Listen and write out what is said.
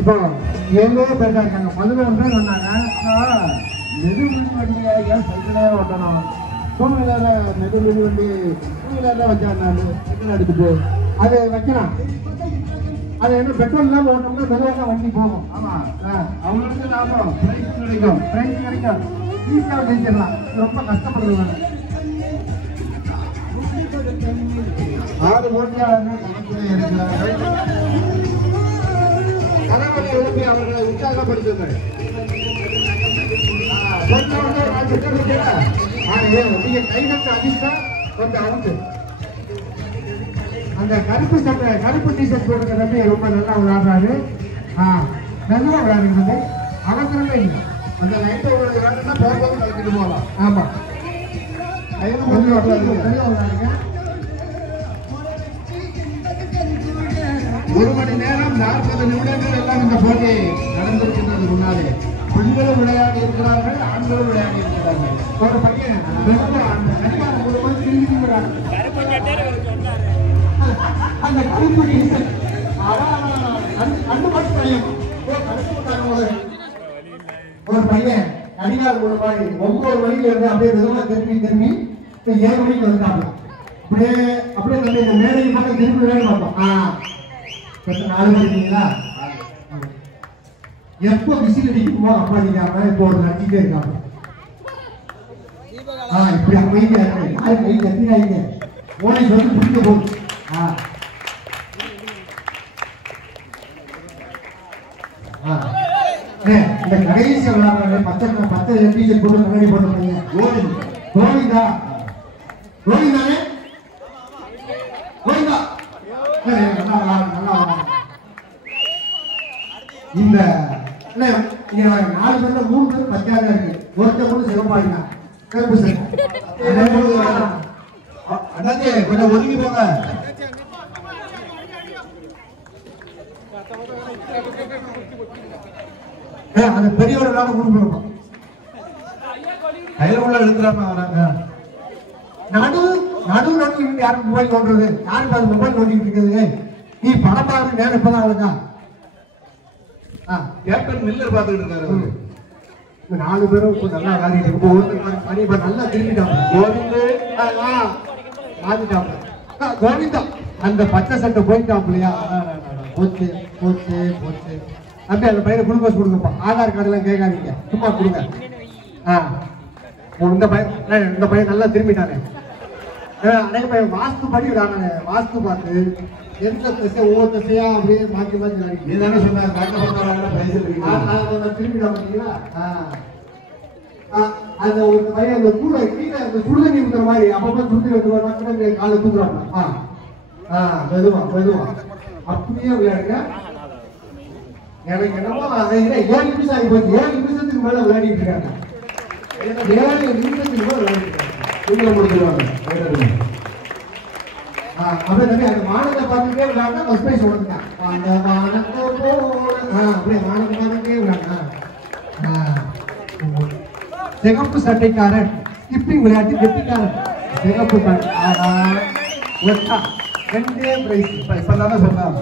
இப்போ 7 பேர் தான் இருக்காங்க. 11 பேர் வந்தாங்க. மெது வண்டியை ஏன் சைக்கிளே ஓட்டணும்? டூ வீலர் மெது வண்டி டூ வீலர் வச்சாங்க. சைக்கிள் எடுத்துட்டு அது வைக்கலாம். அது என்ன பெட்ரோல் இல்லாமல் ஓட்டோம்னா மெதுவாக வண்டி போகும். ஆமாம், அவங்களுக்கு லாபம், பிரைஸ் கிடைக்கும், ஈஸியாக ஜெயிச்சிடலாம். ரொம்ப கஷ்டப்படுவாங்க. 6 போட்டியாளர்கள் கணக்கில் இருக்கிறார்கள். கரவொலி எழுப்பி அவர்களை உற்சாகப்படுத்துங்கள். நீங்க கைதட்டு அடிச்சா கொஞ்சம் அவுட்டு. அந்த கருப்பு சட்டை கருப்பு டிஷர்ட் போட்டுக்க தம்பி ரொம்ப நல்லா விளையாடுறாரு. மெதுவாக விளையாடுறது, அவசரமே இல்லை. அந்த லைட்டை விளையாடுறா போகும்போது கலக்கிட்டு போகலாம். ஆமா, விளையாடுங்க. 1 மணி நேரம் 40 நிமிடங்கள் எல்லாம் இந்த போட்டி நடந்திருக்கின்றது. முன்னாலே பெண்களும் விளையாடி இருக்கிறார்கள், ஆண்களும் விளையாடி இருக்கிறார்கள். ஒரு பையன் அந்த கருப்பு ஒரு பையன் கடிகாரம் மூலமாய் 9 மணிக்கு இருந்து அப்படியே மெதுவாக திரும்பி 7 மணிக்கு வந்துட்டாங்க. அப்படியே நம்ம இந்த மேடையை பார்க்க திரும்பி விளையாட மாட்டோம். 4 மணிங்களா எப்போ விசில் அடிக்குமோ அப்பா அடிக்காம இப்போ ஒரு நடிச்சுட்டே இருக்காங்க. இப்படி அமைதியா இருக்கு. யாரு கை கத்தினாங்க ஓனை சொல்லி பிடிக்க போகுது. இந்த கடைசி விளையாடுறாங்க. பச்சை டீச்சர் போட்டு கண்ணாடி போட்டுருக்காங்க. கோவிந்தா கோவிந்தானே கோவிந்தா நல்லா இந்த 4 பேர்ல 3 பேர் பச்சாக இருக்கு. ஒருத்தர் கூட சிவப்பாடினா கருப்பு சார் அண்ணாச்சி கொஞ்சம் ஒதுங்கி போங்க. அந்த பெரியவர்களால கொடுக்கணும். கையில உள்ள எடுக்கிறாங்க. நடு நோக்கி யாருக்கு மொபைல் நோண்டுறது? யாருக்கு அது மொபைல் நோண்டிட்டு இருக்குது? நீ படம் பாரு, நேரம் இப்பதான் ஆகுதா? கேப்டன் மில்லர் பார்த்துட்டு இருக்காரு. 4 பேரும் நல்லா விளையாடிட்டு இருக்கு. ஒருத்தர் நல்லா திரும்பிட்டாங்க. கோவிந்தா அந்த பச்சை சட்டை போயிட்டாப்லையா? போச்சு போச்சு போச்சு. அப்படி அந்த பையனை குளுக்கோஸ் கொடுங்கப்பா. ஆதார் கார்டு எல்லாம் கேட்காதீங்க, சும்மா கொடுங்க. இந்த பையன் நல்லா திரும்பிட்டானே. அநேக பையன் வாஸ்து படி விடானே. வாஸ்து பார்த்து எந்த திசை ஒவ்வொரு திசையா அப்படியே மாற்றி மாற்றி நீ தானே சொன்னாங்க திரும்பிடா பார்த்தீங்களா? அந்த ஒரு பையன் அந்த கூட கீழே அந்த சுடுதண்ணி இருக்கிற மாதிரி அப்பப்போ சுடுதண்ணி வந்து காலை தூக்குறாங்க. மெதுவா மெதுவா அப்படியே விளையாடுங்க. எனக்கு என்னமோ 7 நிமிஷம் ஆகி போச்சு. 7 நிமிஷத்துக்கு மேல விளையாடிட்டு இருக்காங்க. 7 நிமிஷத்துக்கு மேல விளையாடிட்டு இருக்காங்க. முடிச்சிருவாங்க. அப்படியே அந்த வானத்தை பார்த்துட்டே விளையாண்டா ஃபர்ஸ்ட் பிரைஸ் கொடுத்துட்டான். அந்த வானத்தை போல அப்படியே வானத்தை விளையாண்டா. சிகப்பு சட்டைக்காரன் ஸ்கிப்பிங் விளையாட்டு கெட்டிக்காரன் சிகப்பு 2 பிரைஸ். இப்ப தானே சொன்னாங்க.